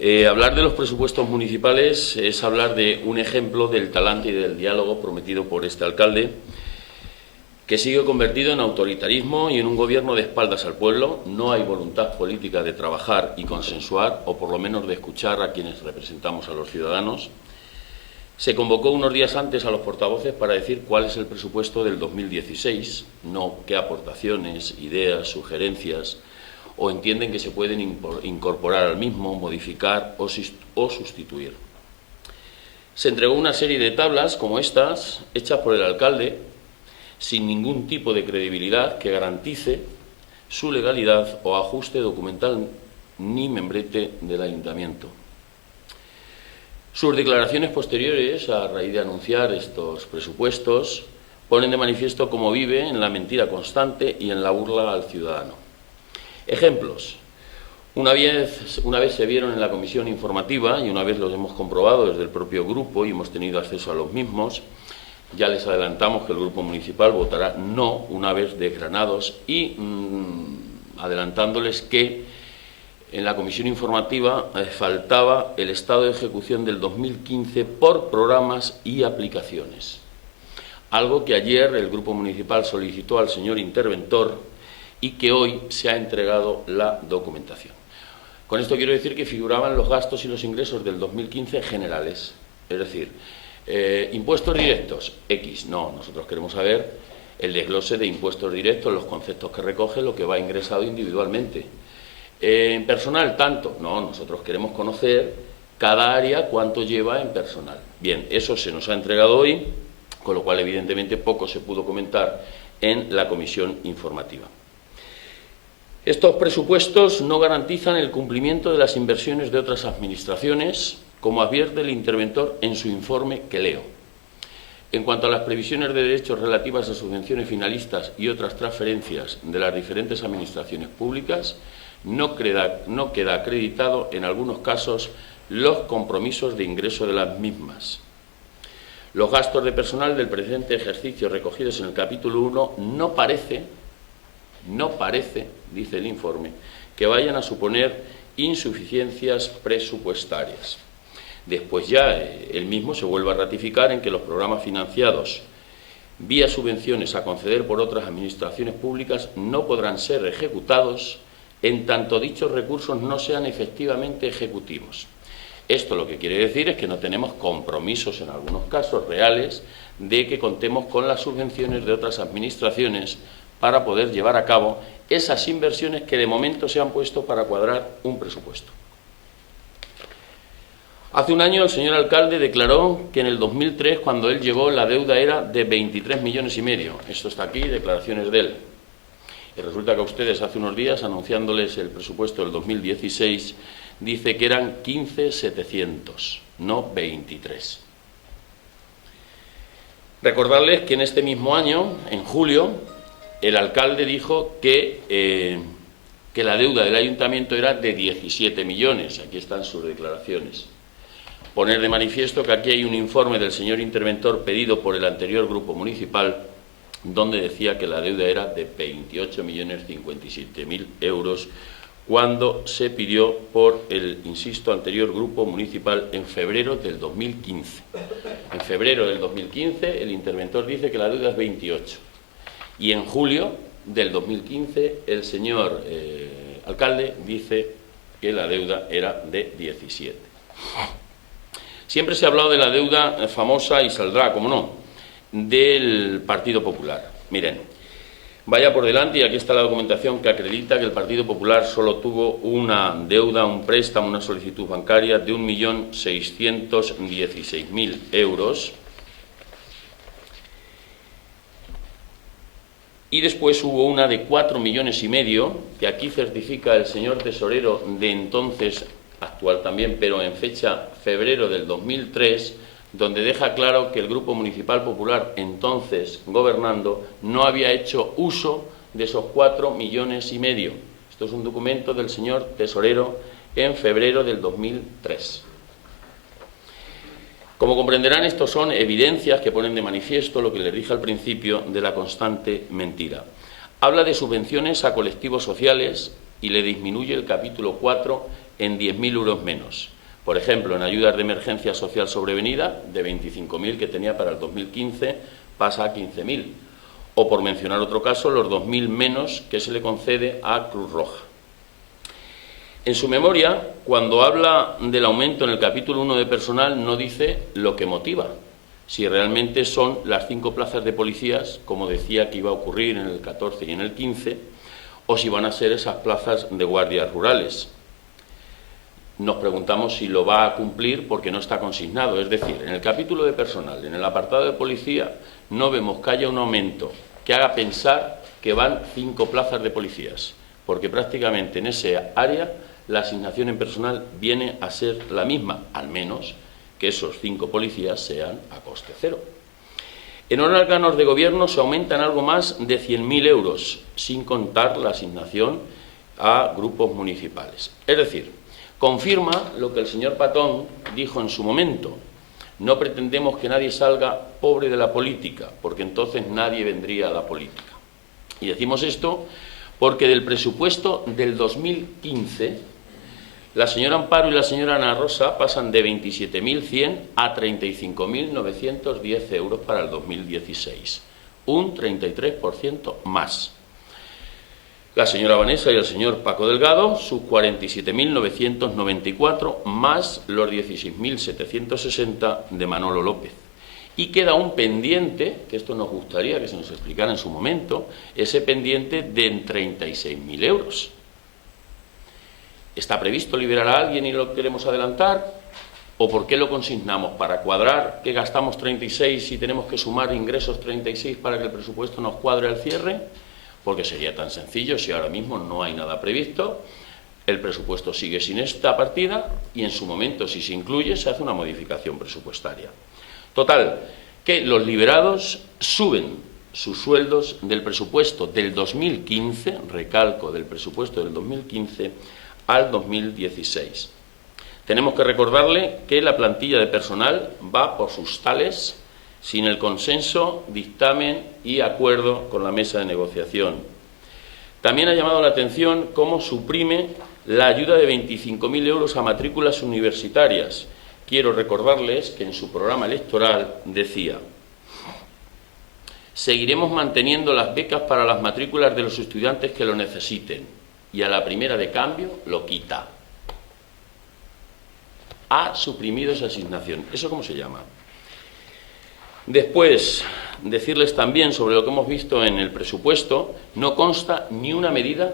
Hablar de los presupuestos municipales es hablar de un ejemplo del talante y del diálogo prometido por este alcalde, que sigue convertido en autoritarismo y en un gobierno de espaldas al pueblo. No hay voluntad política de trabajar y consensuar, o por lo menos de escuchar a quienes representamos a los ciudadanos. Se convocó unos días antes a los portavoces para decir cuál es el presupuesto del 2016, no qué aportaciones, ideas, sugerencias o entienden que se pueden incorporar al mismo, modificar o sustituir. Se entregó una serie de tablas como estas, hechas por el alcalde, sin ningún tipo de credibilidad que garantice su legalidad o ajuste documental ni membrete del ayuntamiento. Sus declaraciones posteriores, a raíz de anunciar estos presupuestos, ponen de manifiesto cómo vive en la mentira constante y en la burla al ciudadano. Ejemplos. Una vez se vieron en la comisión informativa y una vez los hemos comprobado desde el propio grupo y hemos tenido acceso a los mismos. Ya les adelantamos que el grupo municipal votará no una vez desgranados y adelantándoles que en la comisión informativa faltaba el estado de ejecución del 2015 por programas y aplicaciones. Algo que ayer el grupo municipal solicitó al señor interventor y que hoy se ha entregado la documentación. Con esto quiero decir que figuraban los gastos y los ingresos del 2015 generales, es decir, impuestos directos, X. No, nosotros queremos saber el desglose de impuestos directos, los conceptos que recoge, lo que va ingresado individualmente. En personal, tanto. No, nosotros queremos conocer cada área cuánto lleva en personal. Bien, eso se nos ha entregado hoy, con lo cual evidentemente poco se pudo comentar en la comisión informativa. Estos presupuestos no garantizan el cumplimiento de las inversiones de otras administraciones, como advierte el interventor en su informe que leo. En cuanto a las previsiones de derechos relativas a subvenciones finalistas y otras transferencias de las diferentes administraciones públicas, no queda acreditado en algunos casos los compromisos de ingreso de las mismas. Los gastos de personal del presente ejercicio recogidos en el capítulo 1 no parece, dice el informe, que vayan a suponer insuficiencias presupuestarias. Después ya el mismo se vuelve a ratificar en que los programas financiados vía subvenciones a conceder por otras administraciones públicas no podrán ser ejecutados en tanto dichos recursos no sean efectivamente ejecutivos. Esto lo que quiere decir es que no tenemos compromisos en algunos casos reales de que contemos con las subvenciones de otras administraciones para poder llevar a cabo esas inversiones que de momento se han puesto para cuadrar un presupuesto. Hace un año el señor alcalde declaró que en el 2003, cuando él llegó, la deuda era de 23,5 millones. Esto está aquí, declaraciones de él. Y resulta que a ustedes hace unos días, anunciándoles el presupuesto del 2016, dice que eran 15,700, no 23. Recordarles que en este mismo año, en julio, el alcalde dijo que la deuda del ayuntamiento era de 17 millones. Aquí están sus declaraciones. Poner de manifiesto que aquí hay un informe del señor interventor pedido por el anterior grupo municipal, donde decía que la deuda era de 28.057.000 euros, cuando se pidió por el, insisto, anterior grupo municipal en febrero del 2015. En febrero del 2015 el interventor dice que la deuda es 28. Y en julio del 2015 el señor alcalde dice que la deuda era de 17. Siempre se ha hablado de la deuda famosa, y saldrá, como no, del Partido Popular. Miren, vaya por delante, y aquí está la documentación que acredita que el Partido Popular solo tuvo una deuda, un préstamo, una solicitud bancaria de 1.616.000 euros. Y después hubo una de 4,5 millones, que aquí certifica el señor tesorero de entonces, actual también, pero en fecha febrero del 2003, donde deja claro que el Grupo Municipal Popular, entonces gobernando, no había hecho uso de esos 4,5 millones. Esto es un documento del señor tesorero en febrero del 2003. Como comprenderán, estos son evidencias que ponen de manifiesto lo que les dije al principio de la constante mentira. Habla de subvenciones a colectivos sociales y le disminuye el capítulo 4 en 10.000 euros menos. Por ejemplo, en ayudas de emergencia social sobrevenida, de 25.000 que tenía para el 2015, pasa a 15.000. O, por mencionar otro caso, los 2.000 menos que se le concede a Cruz Roja. En su memoria, cuando habla del aumento en el capítulo 1 de personal, no dice lo que motiva, si realmente son las 5 plazas de policías, como decía que iba a ocurrir en el 14 y en el 15, o si van a ser esas plazas de guardias rurales. Nos preguntamos si lo va a cumplir porque no está consignado. Es decir, en el capítulo de personal, en el apartado de policía, no vemos que haya un aumento que haga pensar que van 5 plazas de policías, porque prácticamente en ese área la asignación en personal viene a ser la misma, al menos que esos 5 policías sean a coste cero. En órganos de gobierno se aumentan algo más de 100.000 euros, sin contar la asignación a grupos municipales. Es decir, confirma lo que el señor Patón dijo en su momento: no pretendemos que nadie salga pobre de la política, porque entonces nadie vendría a la política. Y decimos esto porque del presupuesto del 2015, la señora Amparo y la señora Ana Rosa pasan de 27.100 a 35.910 euros para el 2016, un 33% más. La señora Vanessa y el señor Paco Delgado, sus 47.994, más los 16.760 de Manolo López. Y queda un pendiente, que esto nos gustaría que se nos explicara en su momento, ese pendiente de 36.000 euros. ¿Está previsto liberar a alguien y lo queremos adelantar? ¿O por qué lo consignamos? ¿Para cuadrar que gastamos 36 y tenemos que sumar ingresos 36 para que el presupuesto nos cuadre al cierre? Porque sería tan sencillo si ahora mismo no hay nada previsto, el presupuesto sigue sin esta partida y en su momento, si se incluye, se hace una modificación presupuestaria. Total, que los liberados suben sus sueldos del presupuesto del 2015, recalco, del presupuesto del 2015 al 2016. Tenemos que recordarle que la plantilla de personal va por sus tales, sin el consenso, dictamen y acuerdo con la mesa de negociación. También ha llamado la atención cómo suprime la ayuda de 25.000 euros a matrículas universitarias. Quiero recordarles que en su programa electoral decía: seguiremos manteniendo las becas para las matrículas de los estudiantes que lo necesiten, y a la primera de cambio lo quita. Ha suprimido esa asignación. ¿Eso cómo se llama? Después, decirles también sobre lo que hemos visto en el presupuesto: no consta ni una medida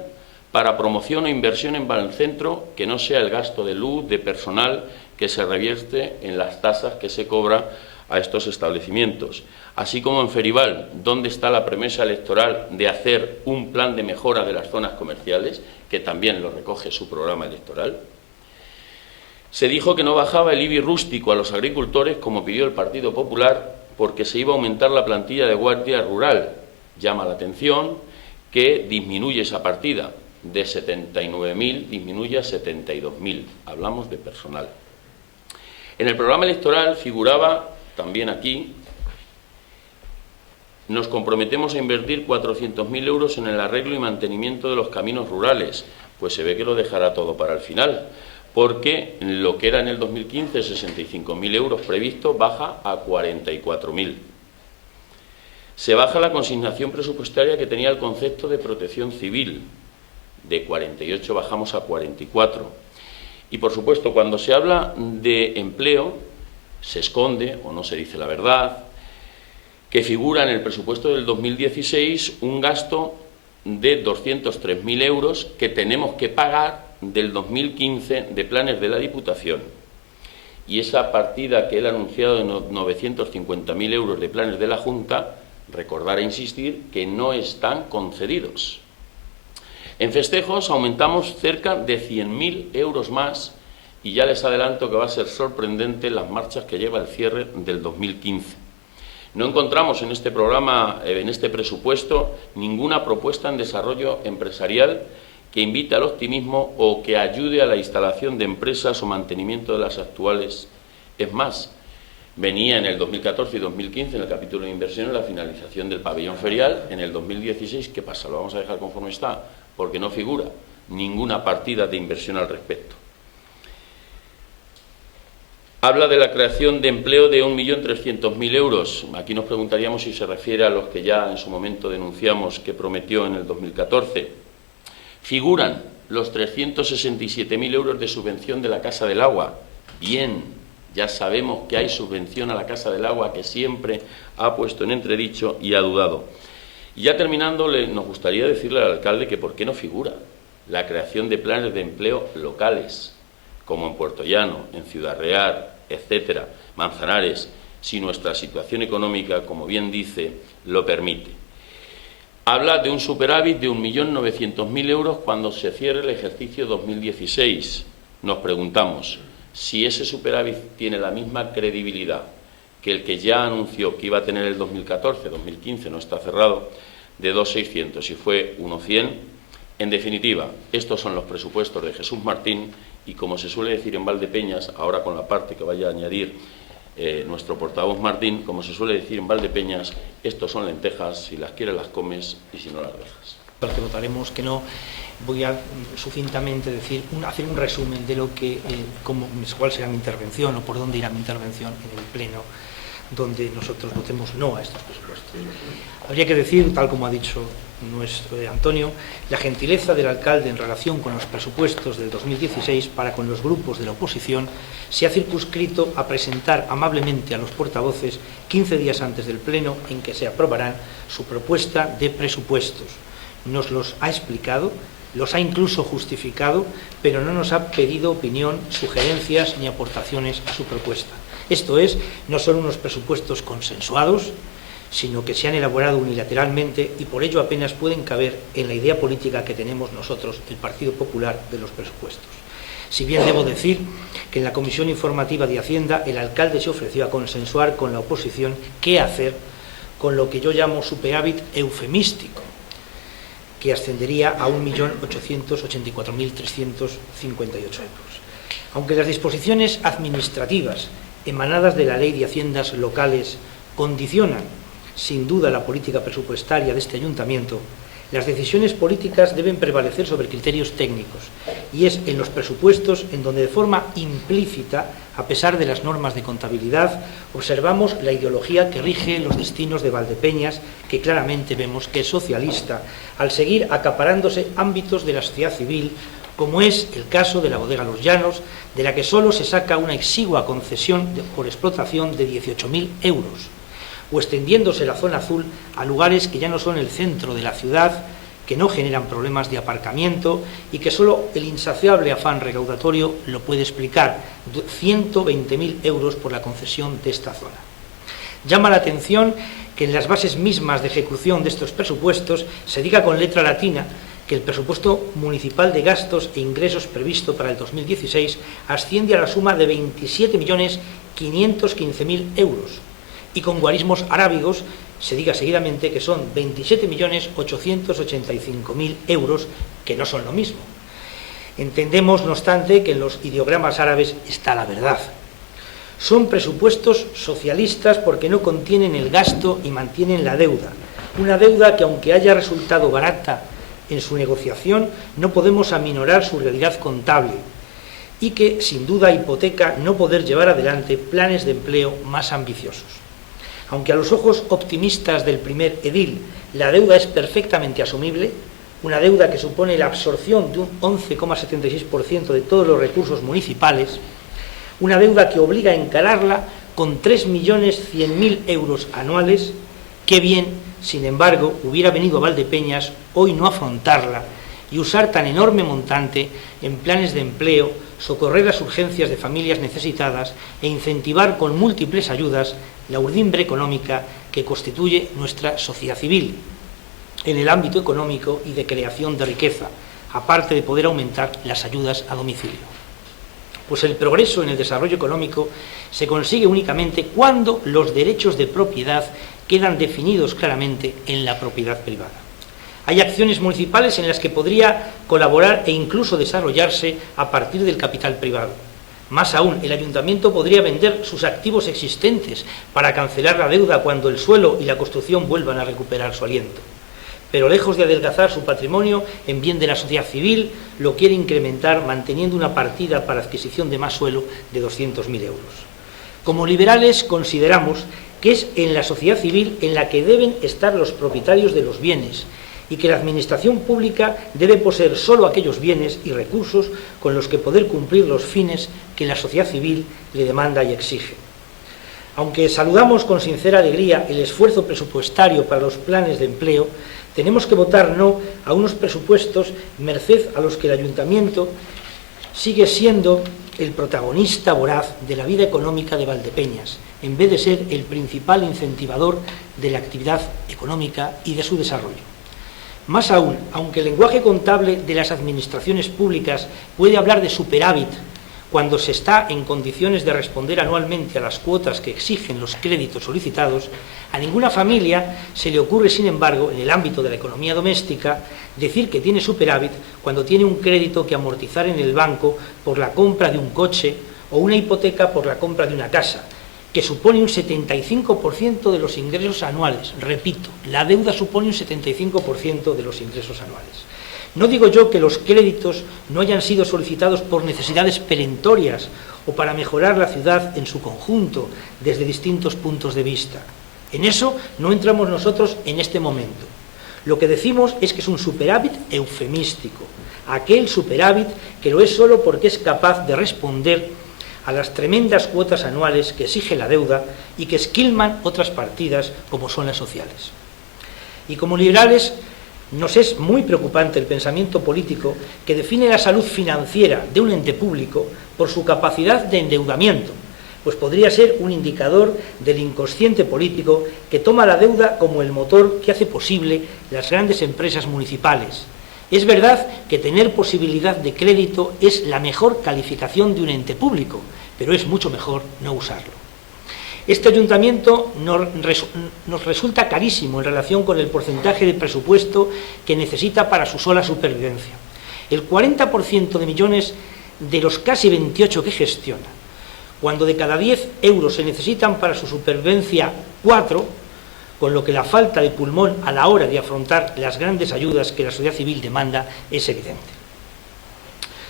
para promoción o inversión en Bancentro que no sea el gasto de luz, de personal, que se revierte en las tasas que se cobra a estos establecimientos. Así como en Ferival, ¿dónde está la promesa electoral de hacer un plan de mejora de las zonas comerciales, que también lo recoge su programa electoral? Se dijo que no bajaba el IBI rústico a los agricultores, como pidió el Partido Popular, porque se iba a aumentar la plantilla de guardia rural. Llama la atención que disminuye esa partida, de 79.000 disminuye a 72.000. Hablamos de personal. En el programa electoral figuraba también aquí: nos comprometemos a invertir 400.000 euros en el arreglo y mantenimiento de los caminos rurales. Pues se ve que lo dejará todo para el final, porque lo que era en el 2015 65.000 euros previsto baja a 44.000. Se baja la consignación presupuestaria que tenía el concepto de protección civil, de 48 bajamos a 44. Y por supuesto, cuando se habla de empleo, se esconde o no se dice la verdad, que figura en el presupuesto del 2016 un gasto de 203.000 euros que tenemos que pagar del 2015 de planes de la Diputación. Y esa partida que él ha anunciado de 950.000 euros de planes de la Junta, recordar e insistir que no están concedidos. En festejos aumentamos cerca de 100.000 euros más, y ya les adelanto que va a ser sorprendente las marchas que lleva el cierre del 2015. No encontramos en este programa, en este presupuesto, ninguna propuesta en desarrollo empresarial que invite al optimismo o que ayude a la instalación de empresas o mantenimiento de las actuales. Es más, venía en el 2014 y 2015 en el capítulo de inversión la finalización del pabellón ferial. En el 2016, ¿qué pasa? Lo vamos a dejar conforme está, porque no figura ninguna partida de inversión al respecto. Habla de la creación de empleo de 1.300.000 euros. Aquí nos preguntaríamos si se refiere a los que ya en su momento denunciamos que prometió en el 2014. Figuran los 367.000 euros de subvención de la Casa del Agua. Bien, ya sabemos que hay subvención a la Casa del Agua, que siempre ha puesto en entredicho y ha dudado. Y ya terminando, nos gustaría decirle al alcalde que por qué no figura la creación de planes de empleo locales, como en Puerto Llano, en Ciudad Real, etcétera, Manzanares, si nuestra situación económica, como bien dice, lo permite. Habla de un superávit de 1.900.000 euros cuando se cierre el ejercicio 2016. Nos preguntamos si ese superávit tiene la misma credibilidad que el que ya anunció que iba a tener el 2014, 2015, no está cerrado, de 2.600 y fue 1.100. En definitiva, estos son los presupuestos de Jesús Martín y, como se suele decir en Valdepeñas, ahora con la parte que vaya a añadir nuestro portavoz Martín, como se suele decir en Valdepeñas, estos son lentejas, si las quieres las comes y si no las dejas. Al que votaremos que no, voy a sucintamente hacer un resumen de lo que, cuál será mi intervención o por dónde irá mi intervención en el Pleno, donde nosotros votemos no a estos presupuestos. Habría que decir, tal como ha dicho nuestro Antonio, la gentileza del alcalde en relación con los presupuestos del 2016 para con los grupos de la oposición se ha circunscrito a presentar amablemente a los portavoces 15 días antes del Pleno en que se aprobarán su propuesta de presupuestos. Nos los ha explicado, los ha incluso justificado, pero no nos ha pedido opinión, sugerencias ni aportaciones a su propuesta. Esto es, no son unos presupuestos consensuados, sino que se han elaborado unilateralmente y por ello apenas pueden caber en la idea política que tenemos nosotros, el Partido Popular, de los presupuestos. Si bien debo decir que en la Comisión Informativa de Hacienda el alcalde se ofreció a consensuar con la oposición qué hacer con lo que yo llamo superávit eufemístico, que ascendería a 1.884.358 euros. Aunque las disposiciones administrativas emanadas de la Ley de Haciendas Locales condicionan, sin duda, la política presupuestaria de este ayuntamiento, las decisiones políticas deben prevalecer sobre criterios técnicos, y es en los presupuestos en donde de forma implícita, a pesar de las normas de contabilidad, observamos la ideología que rige los destinos de Valdepeñas, que claramente vemos que es socialista, al seguir acaparándose ámbitos de la sociedad civil, como es el caso de la bodega Los Llanos, de la que solo se saca una exigua concesión por explotación de 18.000 euros, o extendiéndose la zona azul a lugares que ya no son el centro de la ciudad, que no generan problemas de aparcamiento y que solo el insaciable afán recaudatorio lo puede explicar, 120.000 euros por la concesión de esta zona. Llama la atención que en las bases mismas de ejecución de estos presupuestos se diga con letra latina que el presupuesto municipal de gastos e ingresos previsto para el 2016 asciende a la suma de 27.515.000 euros y con guarismos arábigos se diga seguidamente que son 27.885.000 euros, que no son lo mismo. Entendemos, no obstante, que en los ideogramas árabes está la verdad. Son presupuestos socialistas porque no contienen el gasto y mantienen la deuda. Una deuda que, aunque haya resultado barata en su negociación, no podemos aminorar su realidad contable y que, sin duda, hipoteca no poder llevar adelante planes de empleo más ambiciosos. Aunque a los ojos optimistas del primer edil la deuda es perfectamente asumible, una deuda que supone la absorción de un 11,76% de todos los recursos municipales, una deuda que obliga a encararla con 3.100.000 euros anuales, qué bien, sin embargo, hubiera venido a Valdepeñas hoy no afrontarla y usar tan enorme montante en planes de empleo, socorrer las urgencias de familias necesitadas e incentivar con múltiples ayudas la urdimbre económica que constituye nuestra sociedad civil en el ámbito económico y de creación de riqueza, aparte de poder aumentar las ayudas a domicilio. Pues el progreso en el desarrollo económico se consigue únicamente cuando los derechos de propiedad quedan definidos claramente en la propiedad privada. Hay acciones municipales en las que podría colaborar e incluso desarrollarse a partir del capital privado. Más aún, el ayuntamiento podría vender sus activos existentes para cancelar la deuda cuando el suelo y la construcción vuelvan a recuperar su aliento. Pero lejos de adelgazar su patrimonio en bien de la sociedad civil, lo quiere incrementar manteniendo una partida para adquisición de más suelo de 200.000 euros. Como liberales consideramos que es en la sociedad civil en la que deben estar los propietarios de los bienes y que la administración pública debe poseer solo aquellos bienes y recursos con los que poder cumplir los fines que la sociedad civil le demanda y exige. Aunque saludamos con sincera alegría el esfuerzo presupuestario para los planes de empleo, tenemos que votar no a unos presupuestos merced a los que el Ayuntamiento sigue siendo el protagonista voraz de la vida económica de Valdepeñas, en vez de ser el principal incentivador de la actividad económica y de su desarrollo. Más aún, aunque el lenguaje contable de las administraciones públicas puede hablar de superávit cuando se está en condiciones de responder anualmente a las cuotas que exigen los créditos solicitados, a ninguna familia se le ocurre, sin embargo, en el ámbito de la economía doméstica, decir que tiene superávit cuando tiene un crédito que amortizar en el banco por la compra de un coche o una hipoteca por la compra de una casa, que supone un 75% de los ingresos anuales. Repito, la deuda supone un 75% de los ingresos anuales. No digo yo que los créditos no hayan sido solicitados por necesidades perentorias o para mejorar la ciudad en su conjunto desde distintos puntos de vista. En eso no entramos nosotros en este momento. Lo que decimos es que es un superávit eufemístico, aquel superávit que lo es solo porque es capaz de responder a las tremendas cuotas anuales que exige la deuda y que esquilman otras partidas como son las sociales. Y como liberales, nos es muy preocupante el pensamiento político que define la salud financiera de un ente público por su capacidad de endeudamiento, pues podría ser un indicador del inconsciente político que toma la deuda como el motor que hace posible las grandes empresas municipales. Es verdad que tener posibilidad de crédito es la mejor calificación de un ente público, pero es mucho mejor no usarlo. Este ayuntamiento nos resulta carísimo en relación con el porcentaje de presupuesto que necesita para su sola supervivencia. El 40% de millones de los casi 28 que gestiona, cuando de cada 10 euros se necesitan para su supervivencia 4, con lo que la falta de pulmón a la hora de afrontar las grandes ayudas que la sociedad civil demanda es evidente.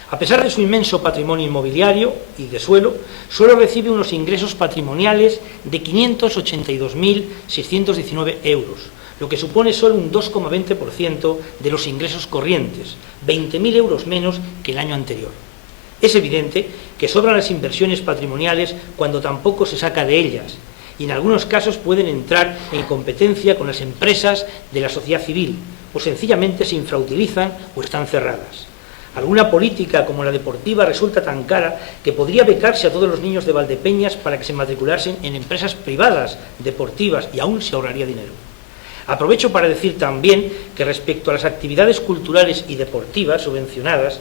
A pesar de su inmenso patrimonio inmobiliario y de suelo, solo recibe unos ingresos patrimoniales de 582.619 euros, lo que supone solo un 2,20% de los ingresos corrientes, 20.000 euros menos que el año anterior. Es evidente que sobran las inversiones patrimoniales cuando tampoco se saca de ellas, y en algunos casos pueden entrar en competencia con las empresas de la sociedad civil, o sencillamente se infrautilizan o están cerradas. Alguna política como la deportiva resulta tan cara que podría becarse a todos los niños de Valdepeñas para que se matriculasen en empresas privadas deportivas y aún se ahorraría dinero. Aprovecho para decir también que respecto a las actividades culturales y deportivas subvencionadas,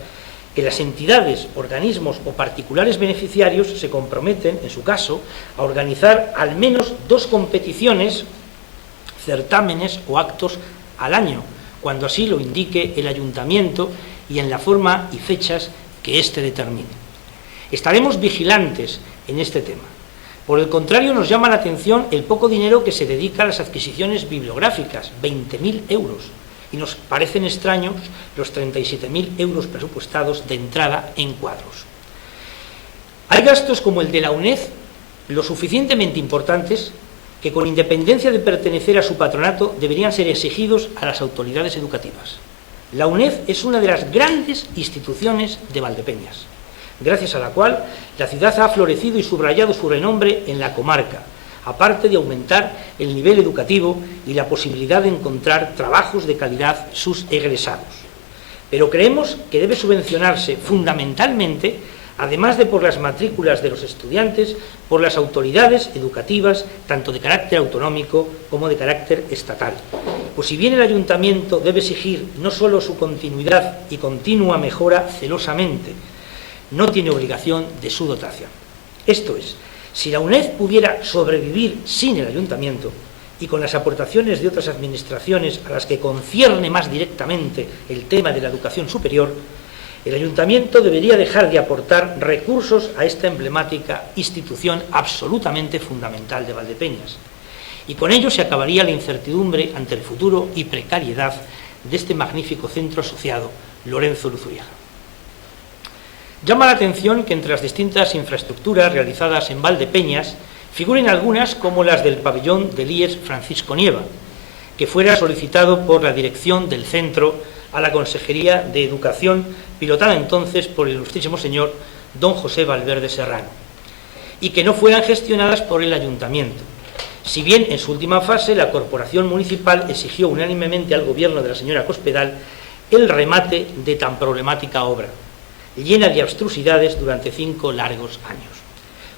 que las entidades, organismos o particulares beneficiarios se comprometen, en su caso, a organizar al menos 2 competiciones, certámenes o actos al año, cuando así lo indique el ayuntamiento y en la forma y fechas que éste determine. Estaremos vigilantes en este tema. Por el contrario, nos llama la atención el poco dinero que se dedica a las adquisiciones bibliográficas, 20.000 euros, y nos parecen extraños los 37.000 euros presupuestados de entrada en cuadros. Hay gastos como el de la UNED, lo suficientemente importantes que, con independencia de pertenecer a su patronato, deberían ser exigidos a las autoridades educativas. La UNED es una de las grandes instituciones de Valdepeñas, gracias a la cual la ciudad ha florecido y subrayado su renombre en la comarca, aparte de aumentar el nivel educativo y la posibilidad de encontrar trabajos de calidad sus egresados. Pero creemos que debe subvencionarse fundamentalmente, además de por las matrículas de los estudiantes, por las autoridades educativas, tanto de carácter autonómico como de carácter estatal. Pues si bien el ayuntamiento debe exigir no solo su continuidad y continua mejora celosamente, no tiene obligación de su dotación. Esto es, si la UNED pudiera sobrevivir sin el ayuntamiento y con las aportaciones de otras administraciones a las que concierne más directamente el tema de la educación superior, el ayuntamiento debería dejar de aportar recursos a esta emblemática institución absolutamente fundamental de Valdepeñas. Y con ello se acabaría la incertidumbre ante el futuro y precariedad de este magnífico centro asociado, Lorenzo Luzuriaga. Llama la atención que entre las distintas infraestructuras realizadas en Valdepeñas figuren algunas como las del pabellón del IES Francisco Nieva, que fuera solicitado por la dirección del centro a la Consejería de Educación, pilotada entonces por el ilustrísimo señor don José Valverde Serrano, y que no fueran gestionadas por el Ayuntamiento, si bien en su última fase la Corporación Municipal exigió unánimemente al gobierno de la señora Cospedal el remate de tan problemática obra, llena de abstrusidades durante 5 largos años.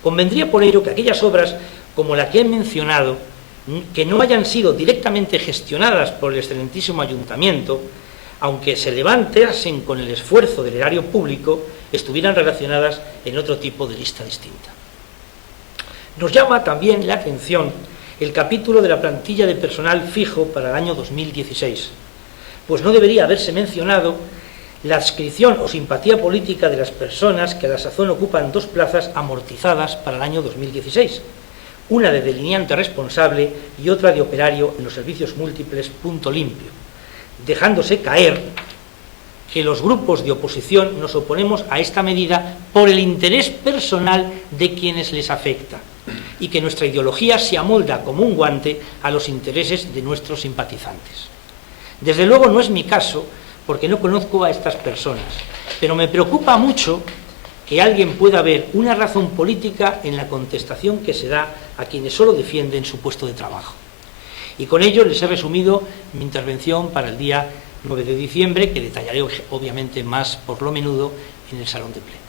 Convendría por ello que aquellas obras, como la que he mencionado, que no hayan sido directamente gestionadas por el excelentísimo Ayuntamiento, aunque se levantasen con el esfuerzo del erario público, estuvieran relacionadas en otro tipo de lista distinta. Nos llama también la atención el capítulo de la plantilla de personal fijo para el año 2016, pues no debería haberse mencionado la adscripción o simpatía política de las personas que a la sazón ocupan 2 plazas amortizadas para el año 2016, una de delineante responsable y otra de operario en los servicios múltiples punto limpio, dejándose caer que los grupos de oposición nos oponemos a esta medida por el interés personal de quienes les afecta y que nuestra ideología se amolda como un guante a los intereses de nuestros simpatizantes. Desde luego no es mi caso, porque no conozco a estas personas, pero me preocupa mucho que alguien pueda ver una razón política en la contestación que se da a quienes solo defienden su puesto de trabajo. Y con ello les he resumido mi intervención para el día 9 de diciembre, que detallaré obviamente más por lo menudo en el salón de pleno.